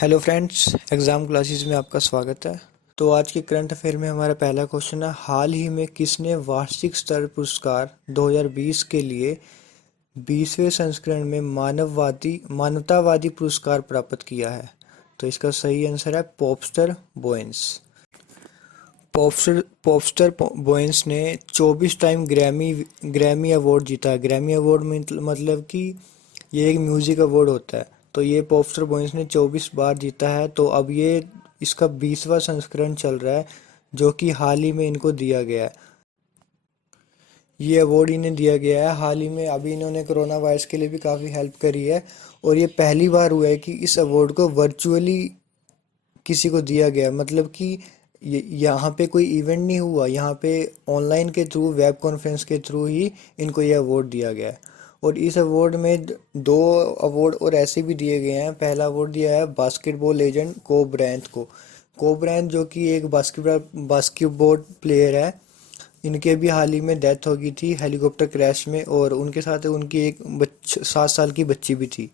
Hello friends, exam classes में आपका स्वागत है। तो आज के करंट अफेयर में हमारा पहला क्वेश्चन है, हाल ही में किसने वार्षिक स्तर पुरस्कार 2020 के लिए 20वें संस्करण में मानवतावादी पुरस्कार प्राप्त किया है? तो इसका सही आंसर है पॉपस्टर बोयंस। पॉपस्टर बोयंस ने 24 टाइम ग्रैमी अवार्ड जीता है। ग्रैमी अवार्ड मतलब कि ये एक म्यूजिक अवार्ड होता है। तो ये पॉपस्टर बोयंस ने 24 बार जीता है। तो अब ये इसका 20वां संस्करण चल रहा है, जो कि हाल ही में इनको दिया गया है। ये अवार्ड इन्हें दिया गया है हाल ही में। अभी इन्होंने कोरोना वायरस के लिए भी काफ़ी हेल्प करी है, और ये पहली बार हुआ है कि इस अवार्ड को वर्चुअली किसी को दिया गया। मतलब कि यहाँ पे कोई इवेंट नहीं हुआ, यहाँ पे ऑनलाइन के थ्रू, वेब कॉन्फ्रेंस के थ्रू ही इनको ये अवार्ड दिया गया है। और इस अवार्ड में दो अवार्ड और ऐसे भी दिए गए हैं। पहला अवार्ड दिया है बास्केटबॉल लेजेंड कोब ब्रायंट को। कोब ब्रायंट जो कि एक बास्केटबॉल प्लेयर है। इनके भी हाल ही में डेथ हो गई थी हेलीकॉप्टर क्रैश में, और उनके साथ उनकी एक 7 साल की बच्ची भी थी।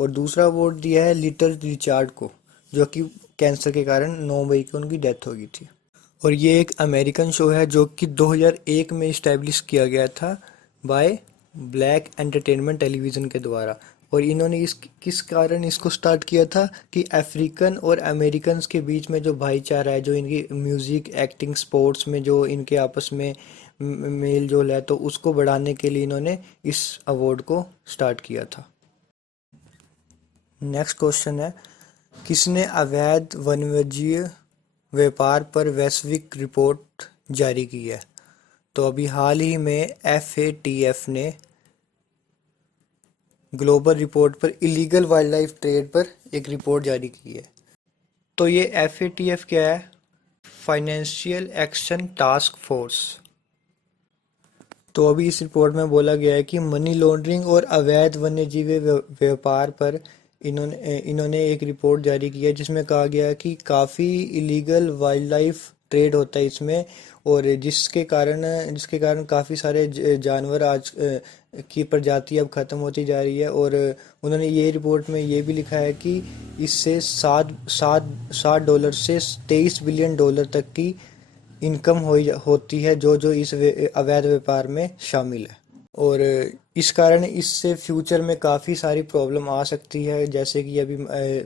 और दूसरा अवार्ड दिया है लिटिल रिचार्ड को, जो कि कैंसर के कारण 9 मई को उनकी डेथ हो गई थी। और ये एक अमेरिकन शो है जो कि 2001 में इस्टेब्लिश किया गया था बाय ब्लैक एंटरटेनमेंट टेलीविज़न के द्वारा। और इन्होंने इस किस कारण इसको स्टार्ट किया था कि अफ्रीकन और अमेरिकन्स के बीच में जो भाईचारा है, जो इनकी म्यूज़िक, एक्टिंग, स्पोर्ट्स में जो इनके आपस में मेल जोल है, तो उसको बढ़ाने के लिए इन्होंने इस अवार्ड को स्टार्ट किया था। नेक्स्ट क्वेश्चन है, किसने अवैध वन्यजीव व्यापार पर वैश्विक रिपोर्ट जारी की है? तो अभी हाल ही में FATF ने ग्लोबल रिपोर्ट पर इलीगल वाइल्ड लाइफ ट्रेड पर एक रिपोर्ट जारी की है। तो ये FATF क्या है? Financial action task force. तो अभी इस रिपोर्ट में बोला गया है कि मनी लॉन्ड्रिंग और अवैध वन्यजीव व्यापार पर इन्होंने एक रिपोर्ट जारी की है, जिसमें कहा गया है कि काफ़ी इलीगल वाइल्ड लाइफ ट्रेड होता है इसमें। और जिसके कारण काफ़ी सारे जानवर आज की प्रजाति अब ख़त्म होती जा रही है। और उन्होंने ये रिपोर्ट में ये भी लिखा है कि इससे सात डॉलर से 23 बिलियन डॉलर तक की इनकम होती है, जो जो इस अवैध व्यापार में शामिल है। और इस कारण इससे फ्यूचर में काफ़ी सारी प्रॉब्लम आ सकती है, जैसे कि अभी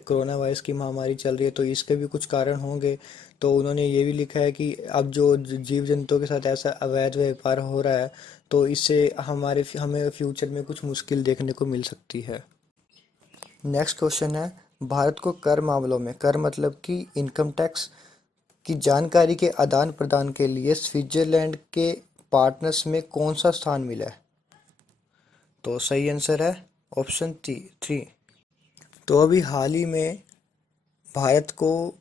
कोरोना वायरस की महामारी चल रही है, तो इसके भी कुछ कारण होंगे। तो उन्होंने ये भी लिखा है कि अब जो जीव जंतुओं के साथ ऐसा अवैध व्यापार हो रहा है, तो इससे हमें फ्यूचर में कुछ मुश्किल देखने को मिल सकती है। नेक्स्ट क्वेश्चन है, भारत को कर मामलों में, कर मतलब कि इनकम टैक्स की जानकारी के आदान प्रदान के लिए स्विट्जरलैंड के पार्टनर्स में कौन सा स्थान मिला है? तो सही आंसर है ऑप्शन 3। तो अभी हाल ही में भारत को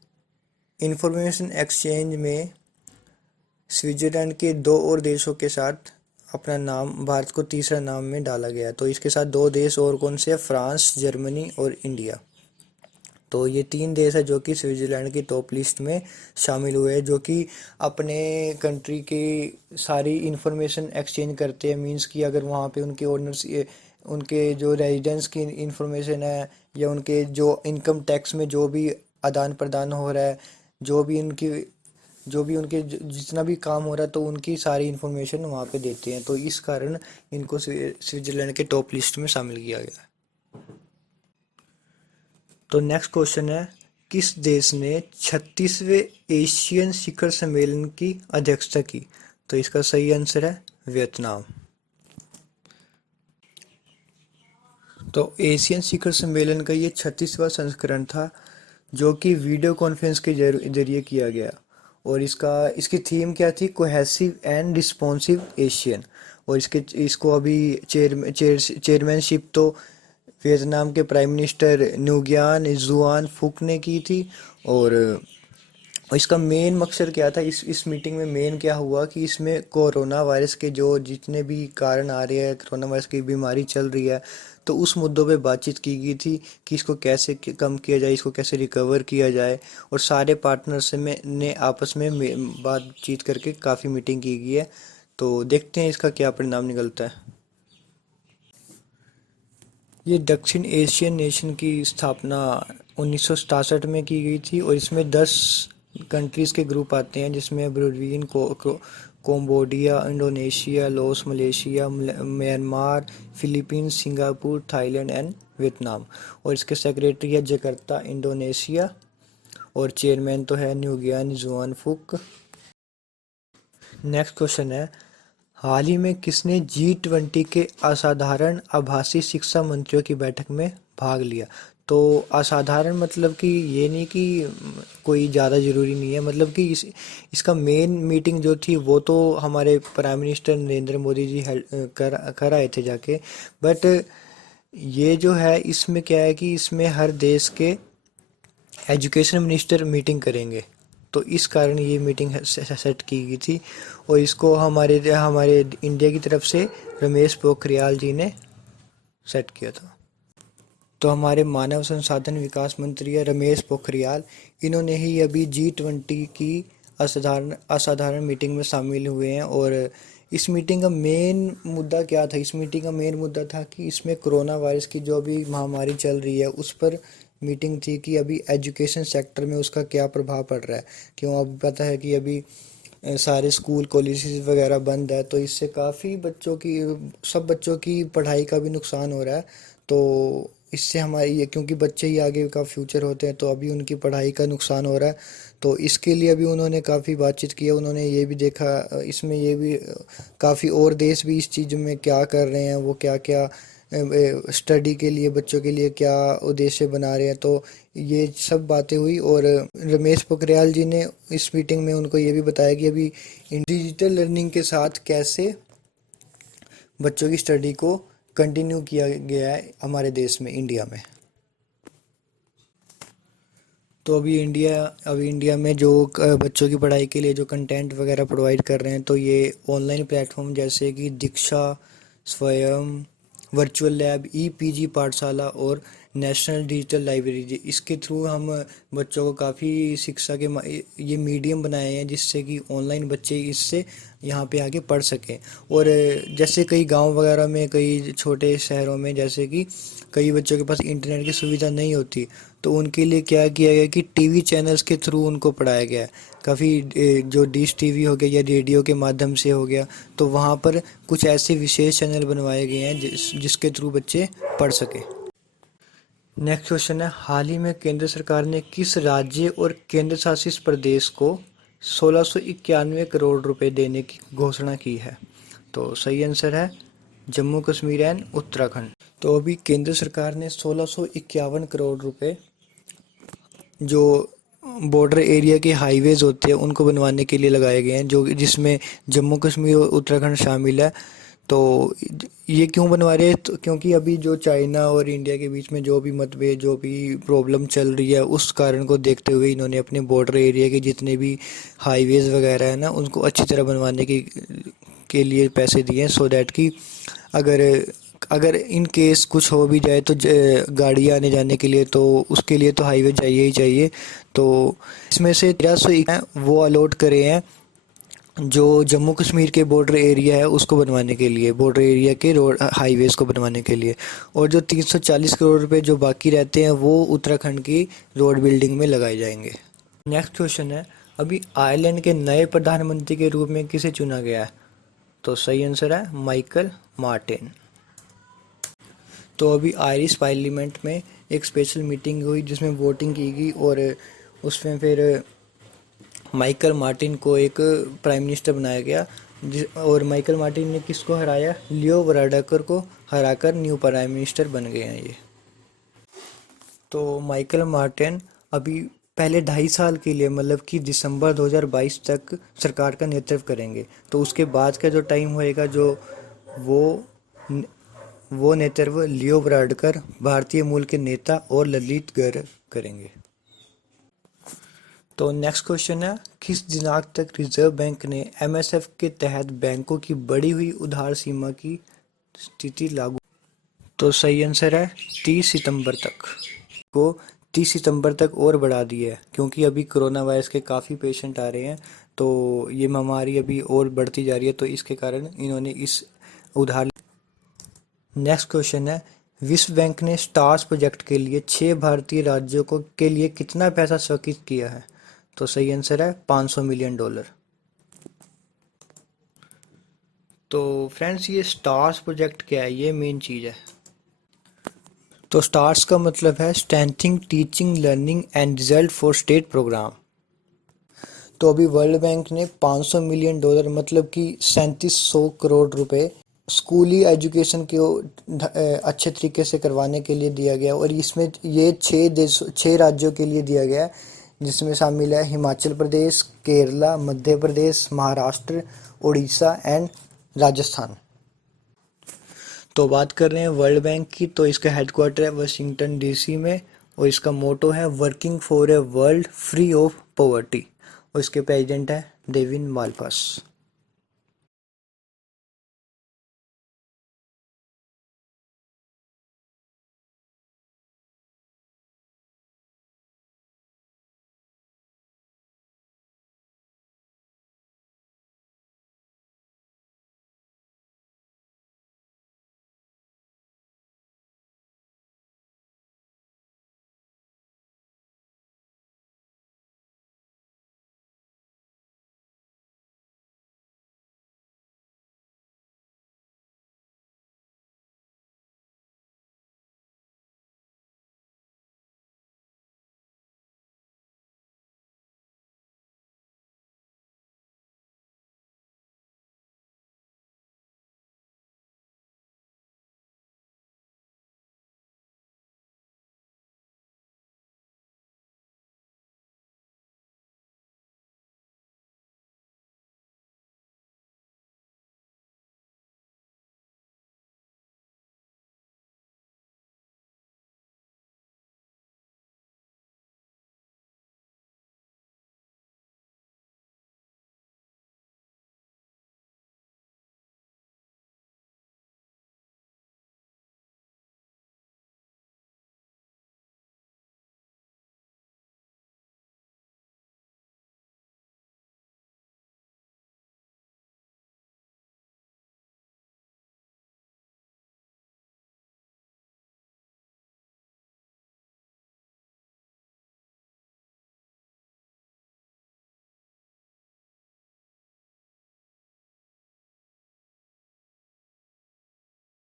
इंफॉर्मेशन एक्सचेंज में स्विट्जरलैंड के दो और देशों के साथ अपना नाम, भारत को तीसरा नाम में डाला गया है। तो इसके साथ दो देश और कौन से हैं? फ्रांस, जर्मनी और इंडिया। तो ये 3 देश है जो कि स्विट्जरलैंड की टॉप लिस्ट में शामिल हुए हैं, जो कि अपने कंट्री की सारी इंफॉर्मेशन एक्सचेंज करते हैं। मींस कि अगर वहाँ पे उनके ओनर्स, उनके जो रेजिडेंट्स की इंफॉर्मेशन है, या उनके जो इनकम टैक्स में जो भी आदान प्रदान हो रहा है, जो भी उनकी जो भी उनके जितना भी काम हो रहा है, तो उनकी सारी इन्फॉर्मेशन वहाँ पे देते हैं। तो इस कारण इनको स्विट्जरलैंड के टॉप लिस्ट में शामिल किया गया है। तो नेक्स्ट क्वेश्चन है, किस देश ने 36वें एशियन शिखर सम्मेलन की अध्यक्षता की? तो इसका सही आंसर है वियतनाम। तो एशियन शिखर सम्मेलन का ये 36वां संस्करण था, जो कि वीडियो कॉन्फ्रेंस के जरिए किया गया। और इसकी थीम क्या थी? Cohesive and responsive Asian. और इसको अभी चेयरमैनशिप तो वियतनाम के प्राइम मिनिस्टर न्यूगियान जुआन फुक ने की थी। और इसका मेन मकसद क्या था? इस मीटिंग में मेन क्या हुआ कि इसमें कोरोना वायरस के जो जितने भी कारण आ रहे हैं, कोरोना वायरस की बीमारी चल रही है, तो उस मुद्दों पे बातचीत की गई थी कि इसको कैसे कम किया जाए, इसको कैसे रिकवर किया जाए। और सारे पार्टनर्स में ने आपस में बातचीत करके काफ़ी मीटिंग की गई है। तो देखते हैं इसका क्या परिणाम निकलता है। ये दक्षिण एशियन नेशन की स्थापना 1967 में की गई थी और इसमें 10 कंट्रीज़ के ग्रुप आते हैं, जिसमें Brunei, Cambodia, Indonesia, Laos, Malaysia, Myanmar, Philippines, Singapore, Thailand and Vietnam. और इसके सेक्रेटरी है जकार्ता, इंडोनेशिया, और चेयरमैन तो है न्यूगियान जुआन फुक। नेक्स्ट क्वेश्चन है, हाल ही में किसने G20 के असाधारण आभासी शिक्षा मंत्रियों की बैठक में भाग लिया? तो असाधारण मतलब कि ये नहीं कि कोई ज़्यादा ज़रूरी नहीं है, मतलब कि इसका मेन मीटिंग जो थी वो तो हमारे प्राइम मिनिस्टर नरेंद्र मोदी जी कर आए थे जाके। बट ये जो है इसमें क्या है कि इसमें हर देश के एजुकेशन मिनिस्टर मीटिंग करेंगे, तो इस कारण ये मीटिंग सेट की गई थी। और इसको हमारे हमारे इंडिया की तरफ से रमेश पोखरियाल जी ने सेट किया था। तो हमारे मानव संसाधन विकास मंत्री है रमेश पोखरियाल, इन्होंने ही अभी G20 की असाधारण मीटिंग में शामिल हुए हैं। और इस मीटिंग का मेन मुद्दा क्या था? इस मीटिंग का मेन मुद्दा था कि इसमें कोरोना वायरस की जो भी महामारी चल रही है उस पर मीटिंग थी कि अभी एजुकेशन सेक्टर में उसका क्या प्रभाव पड़ रहा है। क्यों, अब पता है कि अभी सारे स्कूल कॉलेजेस वगैरह बंद है, तो इससे काफ़ी सब बच्चों की पढ़ाई का भी नुकसान हो रहा है। तो इससे हमारी ये, क्योंकि बच्चे ही आगे का फ्यूचर होते हैं, तो अभी उनकी पढ़ाई का नुकसान हो रहा है। तो इसके लिए अभी उन्होंने काफ़ी बातचीत की है। उन्होंने ये भी देखा, इसमें ये भी काफ़ी और देश भी इस चीज़ में क्या कर रहे हैं, वो क्या क्या स्टडी के लिए बच्चों के लिए क्या उद्देश्य बना रहे हैं। तो ये सब बातें हुई और रमेश पोखरियाल जी ने इस मीटिंग में उनको ये भी बताया कि अभी डिजिटल लर्निंग के साथ कैसे बच्चों की स्टडी को कंटिन्यू किया गया है हमारे देश में, इंडिया में। तो अभी इंडिया में जो बच्चों की पढ़ाई के लिए जो कंटेंट वगैरह प्रोवाइड कर रहे हैं, तो ये ऑनलाइन प्लेटफॉर्म जैसे कि दीक्षा, स्वयं, वर्चुअल लैब, ई-पीजी पाठशाला और नेशनल डिजिटल लाइब्रेरी, इसके थ्रू हम बच्चों को काफ़ी शिक्षा के ये मीडियम बनाए हैं, जिससे कि ऑनलाइन बच्चे इससे यहाँ पे आके पढ़ सकें। और जैसे कई गांव वगैरह में, कई छोटे शहरों में, जैसे कि कई बच्चों के पास इंटरनेट की सुविधा नहीं होती, तो उनके लिए क्या किया गया कि टीवी चैनल्स के थ्रू उनको पढ़ाया गया। काफ़ी जो डिश टीवी हो गया या रेडियो के माध्यम से हो गया, तो वहाँ पर कुछ ऐसे विशेष चैनल बनवाए गए हैं जिसके थ्रू बच्चे पढ़ सकें। नेक्स्ट क्वेश्चन है, हाल ही में केंद्र सरकार ने किस राज्य और केंद्र शासित प्रदेश को 1691 करोड़ रुपए देने की घोषणा की है? तो सही आंसर है जम्मू कश्मीर एंड उत्तराखंड। तो अभी केंद्र सरकार ने 1651 करोड़ रुपए जो बॉर्डर एरिया के हाईवेज होते हैं उनको बनवाने के लिए लगाए गए हैं, जो जिसमें जम्मू कश्मीर और उत्तराखंड शामिल है। तो ये क्यों बनवा रहे हैं? तो क्योंकि अभी जो चाइना और इंडिया के बीच में जो भी मतभेद, जो भी प्रॉब्लम चल रही है, उस कारण को देखते हुए इन्होंने अपने बॉर्डर एरिया के जितने भी हाईवेज वगैरह है ना, उनको अच्छी तरह बनवाने के लिए पैसे दिए हैं, सो दैट कि अगर अगर इन केस कुछ हो भी जाए तो गाड़ी आने जाने के लिए, तो उसके लिए तो हाईवे चाहिए ही चाहिए। तो इसमें से 1300 वो अलॉट करे हैं जो जम्मू कश्मीर के बॉर्डर एरिया है उसको बनवाने के लिए, बॉर्डर एरिया के रोड हाईवेज़ को बनवाने के लिए। और जो 340 करोड़ रुपए जो बाकी रहते हैं वो उत्तराखंड की रोड बिल्डिंग में लगाए जाएंगे। नेक्स्ट क्वेश्चन है, अभी आयरलैंड के नए प्रधानमंत्री के रूप में किसे चुना गया है? तो सही आंसर है माइकल मार्टिन। तो अभी आयरिश पार्लियामेंट में एक स्पेशल मीटिंग हुई जिसमें वोटिंग की गई और उसमें फिर माइकल मार्टिन को एक प्राइम मिनिस्टर बनाया गया। और माइकल मार्टिन ने किसको हराया? लियो वराडाकर को हराकर न्यू प्राइम मिनिस्टर बन गए हैं ये। तो माइकल मार्टिन अभी पहले 2.5 साल के लिए, मतलब कि दिसंबर 2022 तक सरकार का नेतृत्व करेंगे। तो उसके बाद का जो टाइम होएगा, जो वो वो नेतृत्व लियो वराडकर, भारतीय मूल के नेता, और ललित गर्ग करेंगे। तो नेक्स्ट क्वेश्चन है, किस दिनांक तक रिजर्व बैंक ने एमएसएफ के तहत बैंकों की बढ़ी हुई उधार सीमा की स्थिति लागू? तो सही आंसर है 30 सितंबर तक को 30 सितंबर तक और बढ़ा दी है, क्योंकि अभी कोरोना वायरस के काफ़ी पेशेंट आ रहे हैं, तो ये महामारी अभी और बढ़ती जा रही है, तो इसके कारण इन्होंने इस उधार। नेक्स्ट क्वेश्चन है, विश्व बैंक ने स्टार्स प्रोजेक्ट के लिए 6 भारतीय राज्यों को के लिए कितना पैसा स्वीकृत किया है? तो सही आंसर है $500 मिलियन। तो फ्रेंड्स, ये स्टार्स प्रोजेक्ट क्या है, ये मेन चीज़ है। तो स्टार्स का मतलब है strengthening teaching learning and result for state program. तो अभी वर्ल्ड बैंक ने $500 मिलियन मतलब कि 3700 करोड़ रुपए स्कूली एजुकेशन को अच्छे तरीके से करवाने के लिए दिया गया, और इसमें ये 6 राज्यों के लिए दिया गया है, जिसमें शामिल है हिमाचल प्रदेश, केरला, मध्य प्रदेश, महाराष्ट्र, उड़ीसा एंड राजस्थान। तो बात कर रहे हैं वर्ल्ड बैंक की, तो इसका हेडक्वार्टर है वाशिंगटन डीसी में, और इसका मोटो है working for a world free of poverty, और इसके प्रेसिडेंट है डेविन मालपास।